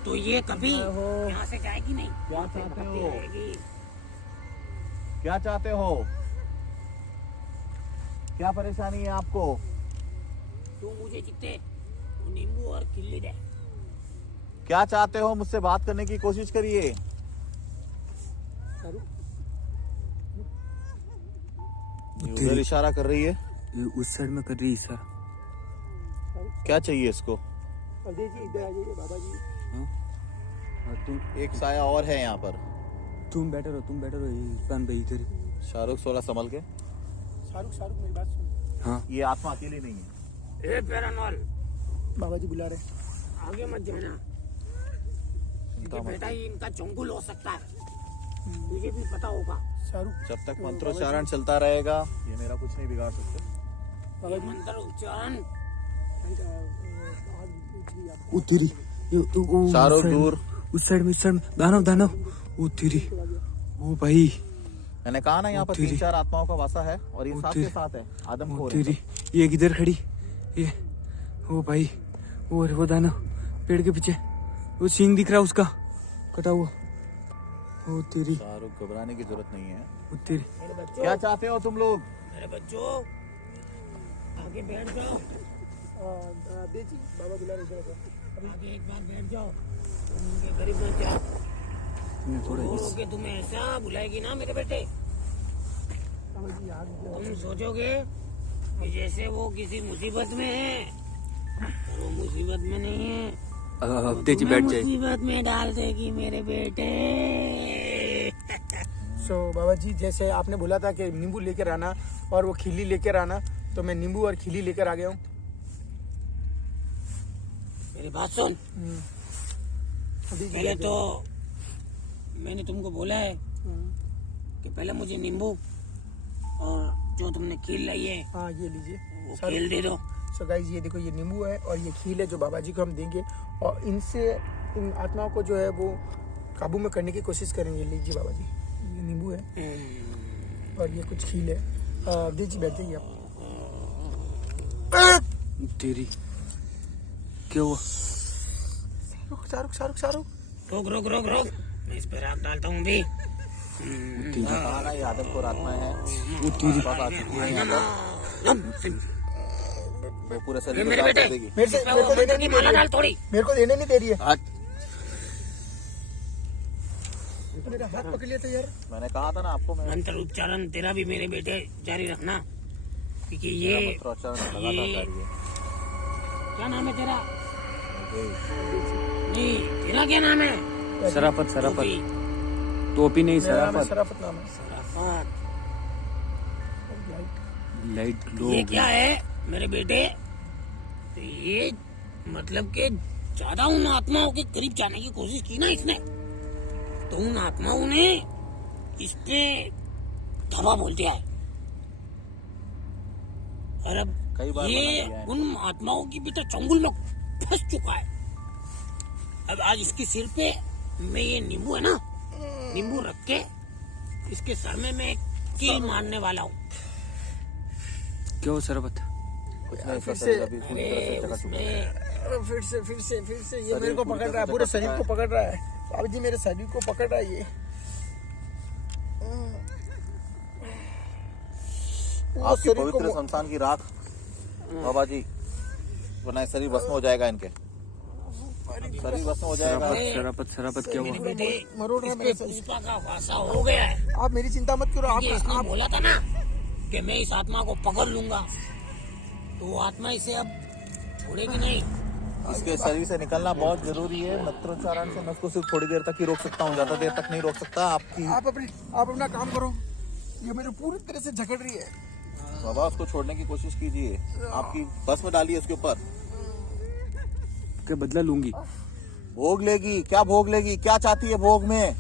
तो ये कभी यहाँ से जाएगी नहीं। क्या चाहते हो? रहेगी। क्या चाहते हो? क्या परेशानी है आपको? तू मुझे जितने नींबू और खिल्ली दे। क्या चाहते हो? मुझसे बात करने की कोशिश करिए। उधर इशारा कर रही है, ये उस साइड में कर रही है इशारा। क्या चाहिए इसको? अवधेश जी इधर आ जाइए बाबा जी। हाँ तुम एक साया और है यहाँ पर। तुम बेटर हो इरफान भाई इधर। शाहरुख 16 संभल के। शाहरुख मेरी बात सुन। हाँ ये आत्मा अकेली नहीं है। ए पैरानॉल, बाबा जी बुला रहे। आगे मत जाना, क्योंकि बेटा ही इनका चंगुल हो सकता है। तुझे भी पता होगा। शाहरुख जब तक मंत्रोच्चारण चलता रहेगा ये मेरा कुछ नहीं बिगाड़ सकते। ये मंत्र उच्चारण ओ तेरी शाहरुख दूर। उस साइड में दानव ओ तेरी। ओ भाई मैंने कहा ना यहाँ पर 3-4 आत्माओं का वासा है और ये साथ के साथ है। आदम ओ खोर तेरी, ये किधर खड़ी ये? ओ भाई वो दानव पेड़ के पीछे, वो सींग दिख रहा उसका कटा हुआ। ओ तेरी। शाहरुख घबराने की जरूरत नहीं है। ओ तेरी। मेरे बच्चों, क्या चाहते हो तुम लोग? मेरे बच्चों आगे बैठ जाओ। अवधेश जी बाबा बुला रहे इधर। आगे एक बार बैठ जाओ। तुम उनके करीब मत जाओ। थोड़ा बोलोगे तुम्हें ऐसा बुलाएगी ना मेरे बेटे, तुम सोचोगे कि जैसे वो किसी मुसीबत में है, वो मुसीबत में नहीं है। तेजी बैठ जाए। मुसीबत में डाल देगी मेरे बेटे। बाबा जी जैसे आपने बोला था कि नींबू लेकर आना और वो खिल्ली लेकर आना, तो मैं नींबू और खिल्ली लेकर आ गया हूँ। मेरी बात सुन, पहले तो मैंने तुमको बोला है कि पहले मुझे नींबू और जो तुमने खील लाई है हाँ ये लीजिए, वो खील दे दो। सो गाइस ये देखो, ये नींबू है और ये खील है जो बाबा जी को हम देंगे, और इनसे इन आत्माओं को जो है वो काबू में करने की कोशिश करेंगे। लीजिए बाबा जी, ये नींबू है और ये कुछ खील है। अवधेश जी बैठ जाइए आप। तेरी क्या हुआ? शाहरुख रोक मैं इस पर आग डालता हूँ भी। कहा ना ये आदम को आत्मा है। बात आ चुकी है यहाँ पर। वो पूरे शरीर मेरे को बेटे, काट देगी। मेरे को देने नहीं दे रही माला है। डाल थोड़ी। मेरे को देने नहीं दे रही है। आज मेरा हाथ पकड़ लिया था यार। मैंने कहा था ना आपको, मैं मंत्र उच्चारण तेरा भी मेरे बेटे जारी रखना, क्योंकि ये मंत्रोच्चारण लगातार जारी है। क्या नाम है तेरा? नहीं, तेरा क्या नाम है? शराफत टोपी। शराफत टोपी नहीं मेरा नाम है शराफत शराफत नाम है। शराफत। लाइट लो ये हो क्या गई। है मेरे बेटे? तो ये मतलब कि ज्यादा उन आत्माओं के करीब जाने की कोशिश की ना इसने, तो उन आत्माओं ने इस पे धबा बोल दिया है। और अब कई बार ये मना किया है। उन आत्माओं की बेटा चंगुल में फंस चुका है। अब आज इसके सिर पे मैं ये नींबू है ना, नींबू रख के इसके सर में मैं कील मारने वाला हूँ। क्या हो शराफत? कुछ नहीं, फिर सर, से- अभी पूरी तरह से जगह चुका है। फिर से ये शरीर मेरे को पूरी पकड़ तरह रहा है, से पूरे जकड़ शरीर रहा को है। पकड़ रहा है। बाबू जी मेरे शरीर को पकड़ रहा है ये। पूरा आपकी शरीर को पवित्र शमशान की राख बाबा जी, वरना शरीर भस्म हो जाएगा इनके। शरीर भस्म हो जाएगा। शराफत शराफत शराफत क्या मेरे हुआ? बेटे मरोड़ रहा इस है पे मेरे शरीर। पुष्पा का वासा हो गया है। आप मेरी चिंता मत करो। ये इसने आप बोला था ना कि मैं इस आत्मा को पकड़ लूंगा, तो वो आत्मा इसे अब छोड़ेगी नहीं। इसके शरीर से निकलना बहुत जरूरी है। मंत्रोच्चारण से मैं उसको सिर्फ थोड़ी देर तक ही रोक सकता हूँ, ज्यादा देर तक नहीं रोक सकता। आपकी आप अपना काम करो। ये मेरे पूरी तरह से जकड़ रही है। बाबा उसको छोड़ने की कोशिश कीजिए। आपकी बस में डालिए उसके ऊपर। क्या बदला लूंगी? भोग लेगी, क्या भोग लेगी, क्या चाहती है भोग में?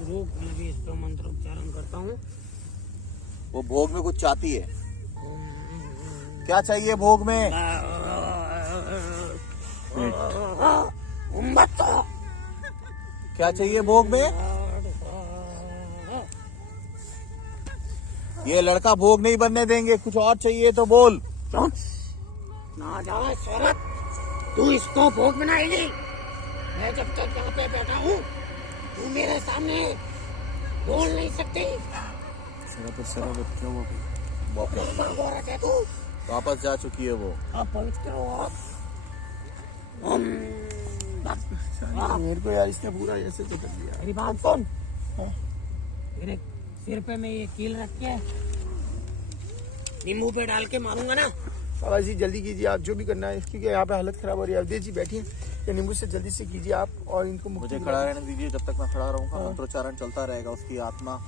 रूप में भी इस पर मंत्र उच्चारण करता हूँ। वो भोग में कुछ चाहती है। क्या चाहिए भोग में? क्या चाहिए भोग में? ये लड़का भोग नहीं बनने देंगे। कुछ और चाहिए तो बोल। ना जाए शरत, तू इसको भोग बनाएगी। मैं जब तक यहाँ पे बैठा हूँ, तू मेरे सामने बोल नहीं सकती। शराफत शराफत क्या हुआ भाई? औरत है तू, वापस जा चुकी है वो। अब पवित्र हो। मेरे को यार इसने पूरा ऐसे जकड़ दिया। मेरी बात सुन। मेरे सिर पे मैं ये कील रख के नींबू पे डाल के मारूंगा ना। बाबा जी जल्दी कीजिए, आप जो भी करना है, क्योंकि यहाँ पे हालत खराब हो रही है। अवधेश जी बैठिए, ये नींबू से जल्दी से कीजिए आप, और इनको मुक्ति मुझे दिलाइए। खड़ा रहने दीजिए। जब तक मैं खड़ा रहूंगा मंत्रोच्चारण चलता रहेगा। उसकी आत्मा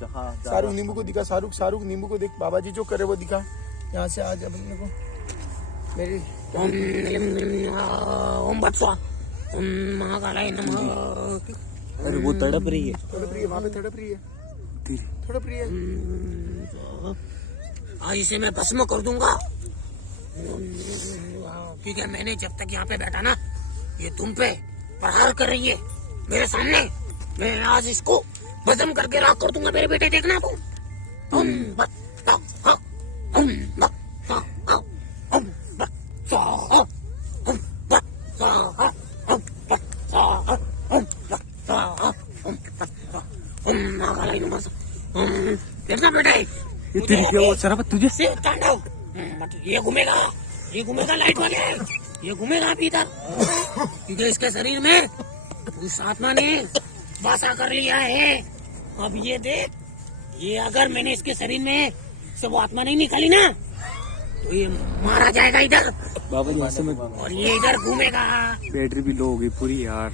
जहाँ जा शाहरुख रहा- नींबू को दिखा। शाहरुख नींबू को देख। बाबा जी जो करे वो दिखा। यहाँ से आज अब अपने को मेरी ओम बत्स्वा, ओम महाकालाय नमः। अरे वो तड़प रही है। तड़प रही है, वहाँ पे तड़प रही है, धीरे। तड़प रही है। आज इसे मैं भस्म कर दूंगा, क्योंकि मैंने जब तक यहाँ पे बैठा ना, ये तुम पे प्रहार कर रही है मेरे सामने। मैं आज इसको भस्म करके राख कर दूंगा मेरे बेटे, देखना तू। देखना बेटा, ये तेरी क्या हुआ शराफत तुझे? शिव तांडव। ये घूमेगा लाइट वाले, ये घूमेगा अभी इधर, क्योंकि इसके शरीर में उस आत्मा ने वासा कर लिया है। अब ये देख, ये अगर मैंने इसके शरीर में से वो आत्मा नहीं निकाली ना, तो ये मारा जाएगा इधर, बाबा जी ऐसे में और ये इधर घूमेगा। बैटरी भी लो हो गई पूरी यार।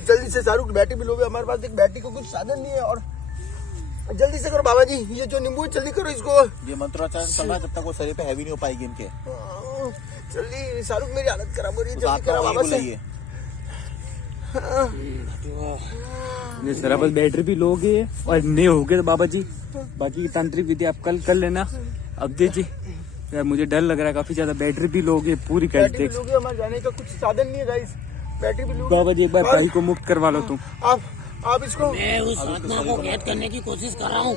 जल्दी से शाहरुख, बैटरी भी लोगे। हमारे पास एक बैटरी को कुछ साधन नहीं है, और जल्दी से करो बाबा जी। ये जो नींबू है जल्दी करो इसको। ये मंत्रोच्चारण चल रहा है जब तक वो शरीर पे हैवी नहीं हो पाएगी इनके। जल्दी शाहरुख, मेरी हालत खराब हो रही है। उस जल्दी आत्मा करो को बाबा ही से। बुलाइए। ये शराफत बैटरी भी लो गई है, और नहीं हो गए तो बाबा जी बाकी की तांत्रिक विधि आप कल कर लेना। अब जी यार मुझे डर लग रहा है काफी ज्यादा। बैटरी भी लो गई पूरी कर बैटरी देख। भी लोगे, हमारे जाने का कुछ साधन नहीं है गाइस। बैटरी भी लोगे। बाबा जी एक बार भाई को मुक्त करवा लो तुम। आप इसको मैं उस आत्मा को कैद करने की कोशिश कर रहा हूँ,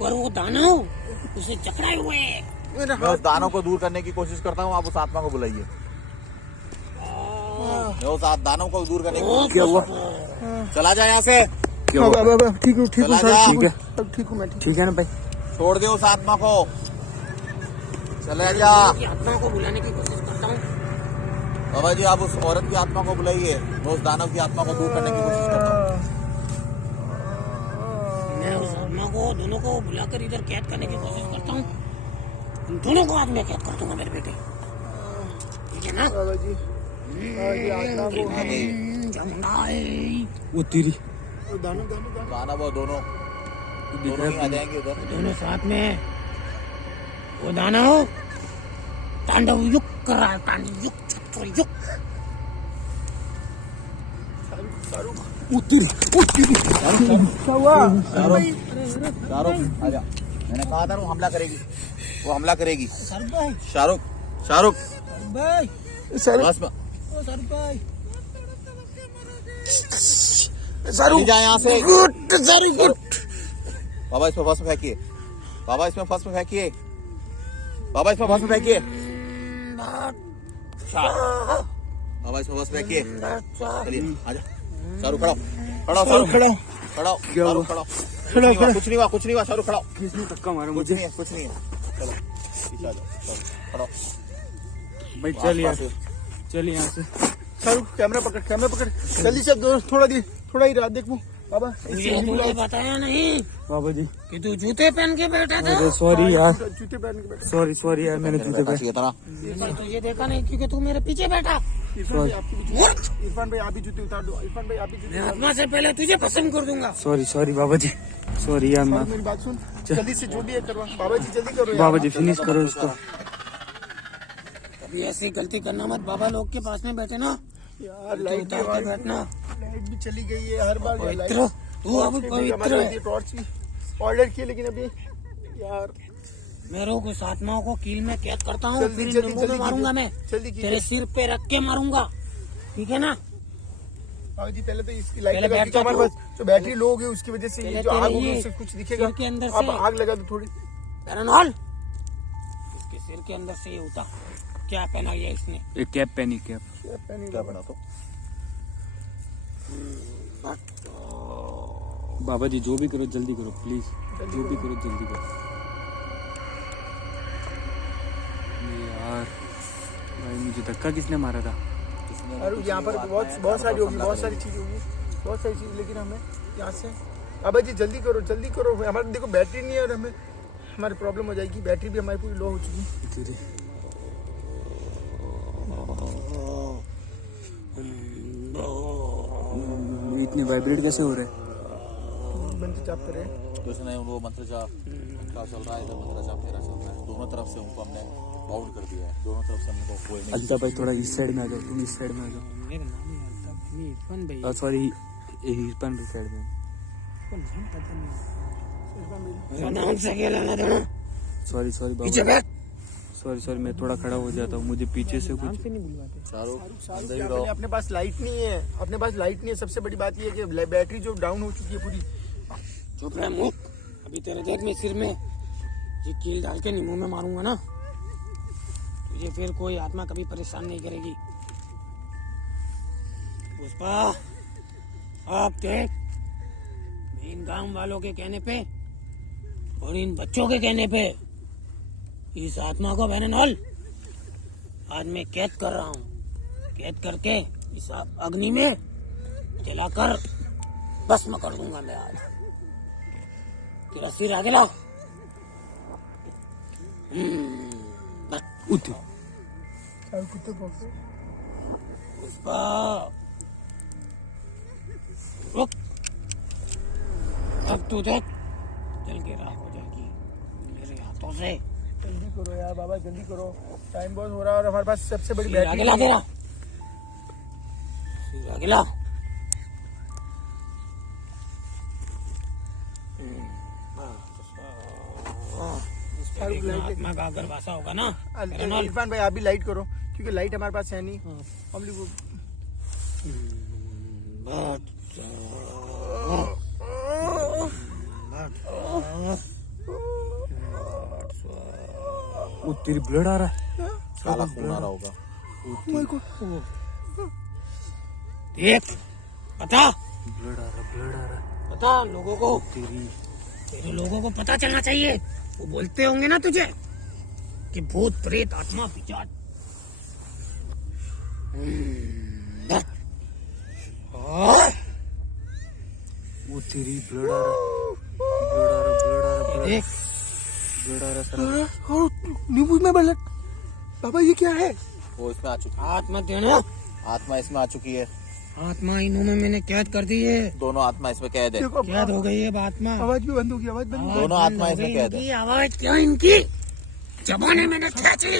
पर वो दानव उसे जकड़ाए हुए है। मेरा मैं उस दानों को दूर करने की कोशिश करता हूँ। आप उस आत्मा को बुलाइए। मैं उस दानों को दूर करने की कोशिश क्या हुआ? चला जाए यहाँ से। क्या हुआ? अब ठीक हूँ, ठीक हूँ चला जा। ठीक है। अब ठीक हूँ मैं, ठीक। ठीक है ना भाई? छोड़ दे उस आत्मा को। चले जा। की आत्मा को बुलाने की कोशिश करता हूँ। बाबा जी आप उस औरत की आत्मा को बुलाइए। मैं उस दानव की आत्मा को दूर करने की कोशिश करता हूँ। मैं उस आत्मा को दोनों को बुलाकर इधर कैद करने की कोशिश करता हूँ। उन दोनों को आज मैं कैद कर दूंगा मेरे बेटे, ठीक है ना? बाबा जी आत्मा को वो तेरी दानो दानो दानो गाना वो दोनों दिख दोनों ही रहा आ है जाएंगे उधर। दोनों साथ में। वो दानव तांडव युग कर रहा है, तांडव युग, चक्र युग। वो तेरी क्या हुआ शाहरुख आजा, मैंने कहा था वो हमला करेगी, वो हमला करेगी। सर भाई, शाहरुख शाहरुख भाई, सर बस में ओ सर भाई, चली जा यहाँ से। गुड सर गुड बाबा इसमें फर्स्ट में फेंकिए, बाबा इसमें फर्स्ट में फेंकिए, बाबा इसमें फर्स्ट में फेंकिए, बाबा इसमें फर्स्ट फेंकिए। चलिए आजा शाहरुख, खड़ा खड़ा शाहरुख, खड़ा खड़ा शाहरुख, खड़ा कुछ नहीं हुआ, कुछ नहीं हुआ शाहरुख, खड़ा किसने धक्का मारा कुछ मुझे? नहीं है, कुछ नहीं है। चलो पीछे आ जाओ, चलो, खड़ा भाई चल यार, आस-पास चल यहाँ से। शाहरुख कैमरा पकड़ जल्दी से थोड़ा ही रात देख बाबा मुझे बताया नहीं बाबा जी कि तू जूते पहन के बैठा था? अरे सॉरी यार, जूते पहन के बैठा सॉरी यार, मैंने जूते बैठना चाहिए था ना। मैं तुझे देखा नहीं क्योंकि तू मेरे पीछे बैठा। इरफान भाई आप भी जूते उतार दो इरफान भाई आप भी जूते मैं आत्मा से पहले तुझे पसंद कर दूंगा। सॉरी बाबा जी, सॉरी यार माफ। मेरी बात सुन जल्दी से जो भी है करवा बाबा जी जल्दी करो यार। बाबा जी फिनिश करो इसको। कभी ऐसी गलती करना मत, बाबा लोग के पास में बैठे ना, यार जूते लाइट उतार के बैठना। लाइट भी चली गई है हर बार लाइट पवित्र, तू अब पवित्र है। टॉर्च भी ऑर्डर किए लेकिन अभी यार मेरे को कुछ आत्माओं को कील में कैद करता हूँ, जल्दी, फिर इन जल्दी, नींबू में जल्दी मारूंगा कीजिए, मैं, जल्दी कीजिए। तेरे सिर पे रख के मारूंगा, ठीक है ना? बाबा जी पहले तो इसकी लाइट पहले लगा बैठ दी जा हमारे तू। पास जो बैटरी लो होगी उसकी वजह से ये पहले जो तेरे आग होगी ये उससे कुछ दिखेगा। सिर के अंदर आप से- आग लगा दो थोड़ी पैरानॉल, इसके सिर के अंदर से ये उठा, क्या पहना ये इसने? एक कैप पहनी, कैप। क्या बना तो बाबा जी जो भी करो जल्दी करो प्लीज, जो भी करो जल्दी करो। यार भाई मुझे धक्का किसने मारा था? और यहाँ पर बहुत सारी होगी, बहुत सारी चीज होगी, बहुत सारी चीज, लेकिन हमें यहाँ से बाबा जी जल्दी करो हमारे देखो बैटरी नहीं है और हमें हमारी प्रॉब्लम हो जाएगी, बैटरी भी हमारी पूरी लो हो चुकी है। तेरे इतने वाइब्रेट कैसे हो रहे हैं? मंत्र जाप करे तो इसने वो मंत्र जाप उनका चल रहा है, इधर मंत्र जाप मेरा चल रहा है, दोनों तरफ से उनको हमने बाउंड कर दिया है, दोनों तरफ से हमको कोई नहीं। अल्ताफ भाई थोड़ा इस साइड में आ जाओ, तुम इस साइड में आ जाओ। मेरा नाम है अल्ताफ, ये इरफान भाई, सॉरी इरफान भाई साइड में। इसका नाम पता नहीं। मेरा नाम से क्या लेना देना? सॉरी पीछे बाबा, बैठ। सॉरी मैं थोड़ा खड़ा हो जाता हूँ, मुझे पीछे से नाम कुछ। से नहीं बुलवाते। शाहरुख अंदर ही क्या रहो। पहले अपने पास लाइट नहीं है, सबसे बड़ी बात ये है कि बैटरी जो डाउन हो चुकी है पूरी। चुप रहे मुख, अभी तेरे देख में सिर में ये कील डाल के नींबू में मारूंगा ना, तुझे फिर कोई आत्मा कभी परेशान नहीं करेगी। पुष्पा आप देख, इन गांव वालों के कहने पे और इन बच्चों के कहने पे इस आत्मा को पैरानॉल आज मैं कैद कर रहा हूँ, कैद करके इस अग्नि में जलाकर भस्म कर दूंगा मैं आज। तेरा सिर आगे लाओ। उठ कुत्ते भौंकते हैं। पुष्पा रुक, अब तू देख जल के राख हो जाएगी मेरे हाथों से। जल्दी करो यार बाबा, जल्दी करो, टाइम बहुत हो रहा है और हमारे पास सबसे बड़ी सिर बैटरी आगे ला तेरा, सिर आगे ला। आत्मा का गर्भासा होगा ना पैरानॉल। इरफान भाई आप भी लाइट करो क्योंकि लाइट हमारे पास है नहीं। हम लोग वो तेरी ब्लड आ रहा है। काला खून आ रहा होगा। देख बता, ब्लड आ रहा बता लोगों को, तेरी। तेरे लोगों को पता चलना चाहिए। वो बोलते होंगे ना तुझे कि भूत प्रेत आत्मा पिशाच, वो तेरी ब्लड आ रहा देख ब्लड आ रहा सारा। नींबू में बलट बाबा ये क्या है? वो इसमें आ चुकी हाथ मत देना। है, आत्मा इसमें आ चुकी है। आत्मा इन्हों में मैंने कैद कर दी है। दोनों आत्मा इसमें कैद है। देखो कैद हो गई है अब आत्मा। आवाज भी बंद होगी, आवाज बंद होगी। दोनों आवाज आत्मा बंद हो इसमें गई कैद है। इनकी। आवाज क्या इनकी जबाने मैंने खींची।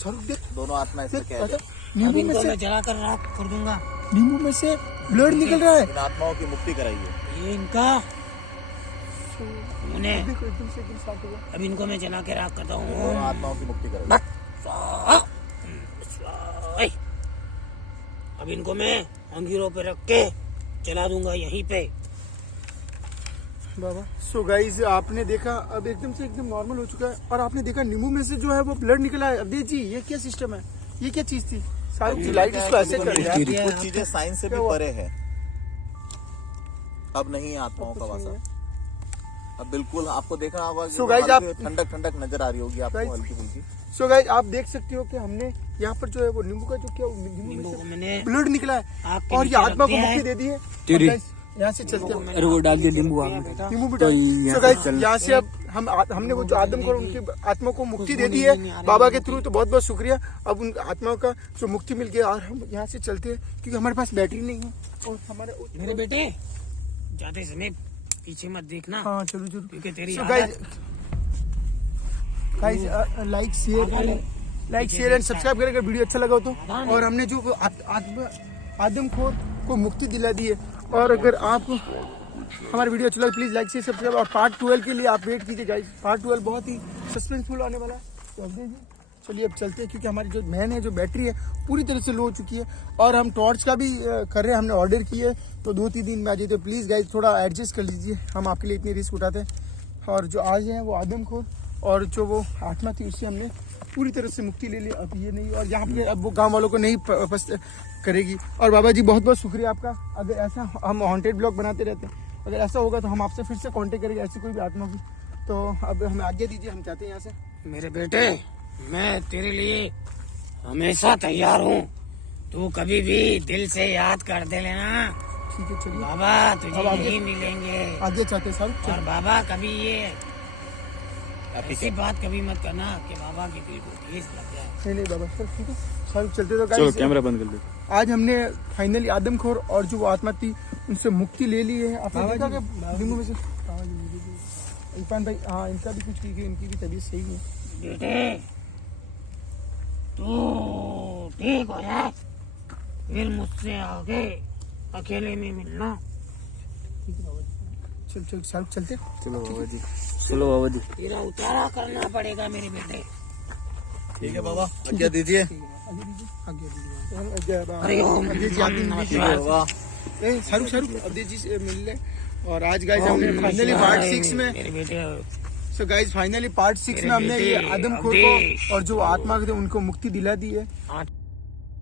शाहरुख देख दोनों आत्मा इसमें कैद है। अच्छा, अब नींबू में इनको से मैं जला कर राख कर दूंगा। नींबू में से ब्लड निकल रहा है। इन आत्माओं की मुक्ति कराइए। ये इनका उन्हें देखो एकदम से एकदम साफ हो गया। अब इनको मैं जला के राख करता हूँ। दोनों आत्माओं की मुक्ति कराइए। अब इनको मैं अंगीरों पे रख के चला दूंगा यहीं पे। बाबा सो गाइस आपने देखा अब एकदम से एकदम नॉर्मल हो चुका है। और आपने देखा नींबू में से जो है वो ब्लड निकला है। अवधेश जी ये क्या सिस्टम है, ये क्या चीज थी? शाहरुख जी लाइट इसको ऐसे कर रहा है। कुछ चीजें साइंस से भी परे है। अब नहीं है आत्माओं का वासा। अब बिल्कुल आपको देखा होगा कि So guys, आप- ठंडक ठंडक नजर आ रही होगी आपको, Guys, हल्की फुल्की। सो गाइस आप देख सकते हो कि हमने यहाँ पर जो है वो नींबू का जो क्या नींबू नींबू में को से मैंने ब्लड निकला है आपके और ये नीचे आत्मा रख को दिया मुक्ति है। दे दी है। तेरी- और guys, यहाँ से चलते हैं। अरे वो डाल दिया नींबू आग में। नींबू भी तो डाल- यहाँ So से guys, चल- यहाँ से अब हमने वो जो आदम को उनकी आत्मा को मुक्ति दे दी है बाबा के थ्रू, तो बहुत बहुत शुक्रिया। अब उन आत्माओं का जो मुक्ति मिल गया और हम यहाँ से चलते हैं क्योंकि हमारे पास बैटरी नहीं है और हमारे मेरे बेटे जाते समय पीछे मत देखना। हाँ चलो जरूर। क्योंकि तेरी So आदत guys like share and subscribe करें अगर वीडियो अच्छा लगा हो तो। और हमने जो आदमखोर को मुक्ति दिला दी है। और अगर आप हमारा वीडियो अच्छा लगा प्लीज लाइक शेयर सब्सक्राइब। और पार्ट 12 के लिए आप वेट कीजिए गाइस। पार्ट 12 बहुत ही सस्पेंसफुल आने वाला है। तो अवधेश जी चलिए अब चलते हैं क्योंकि हमारी जो मैन है जो बैटरी है पूरी तरह से लो हो चुकी है। और हम टॉर्च का भी कर रहे हैं, हमने ऑर्डर किए है तो 2-3 दिन में आ जाए। तो प्लीज़ गाइस थोड़ा एडजस्ट कर लीजिए, हम आपके लिए इतनी रिस्क उठाते हैं। और जो आज है वो आदमखोर और जो वो आत्मा थी उससे हमने पूरी तरह से मुक्ति ले ली। अब ये नहीं और यहाँ पे अब वो गांव वालों को नहीं करेगी। और बाबा जी बहुत बहुत शुक्रिया आपका। अगर ऐसा हम हॉन्टेड ब्लॉग बनाते रहते हैं, अगर ऐसा होगा तो हम आपसे फिर से कांटेक्ट करेंगे ऐसी कोई भी आत्मा की। तो अब हमें आज्ञा दीजिए, हम चाहते हैं यहाँ से। मेरे बेटे मैं तेरे लिए हमेशा तैयार हूँ। तू कभी भी दिल से याद कर दे लेना। ठीक है चलिए बाबा तुझे अब आगे- यही मिलेंगे। आज्ञा चाहते हैं साहब। और बाबा कभी ये ऐसी बात कभी मत करना कि बाबा के दिल को ठेस लग जाए। नहीं नहीं बाबा सर ठीक है साहब चलते तो चलो गाइस कैमरा बंद कर दे। आज हमने फाइनली आदमखोर और जो वो आत्मा थी उनसे मुक्ति ले ली है। आपने देखा कि नींबू में से इरफान भाई हाँ इनका भी कुछ की गई, इनकी भी तबीयत सही है। बेटे तू ठीक हो जाए फिर मुझसे आगे अकेले में मिलना। चल चल साहब चलते। चलो बाबा जी, चलो बाबा जी। तेरा उतारा करना पड़ेगा मेरे बेटे। ठीक है बाबा, आज्ञा दीजिए। हरिओम अवधेश जी आप भी मिलिए। ठीक है बाबा। शाहरुख अवधेश जी से मिल ले। और आज गाइस हमने फाइनली पार्ट 6 में मेरे बेटे सो गाइस फाइनली पार्ट 6 में हमने ये आदमखोर को और जो आत्मा थे उनको मुक्ति दिला दी है। आज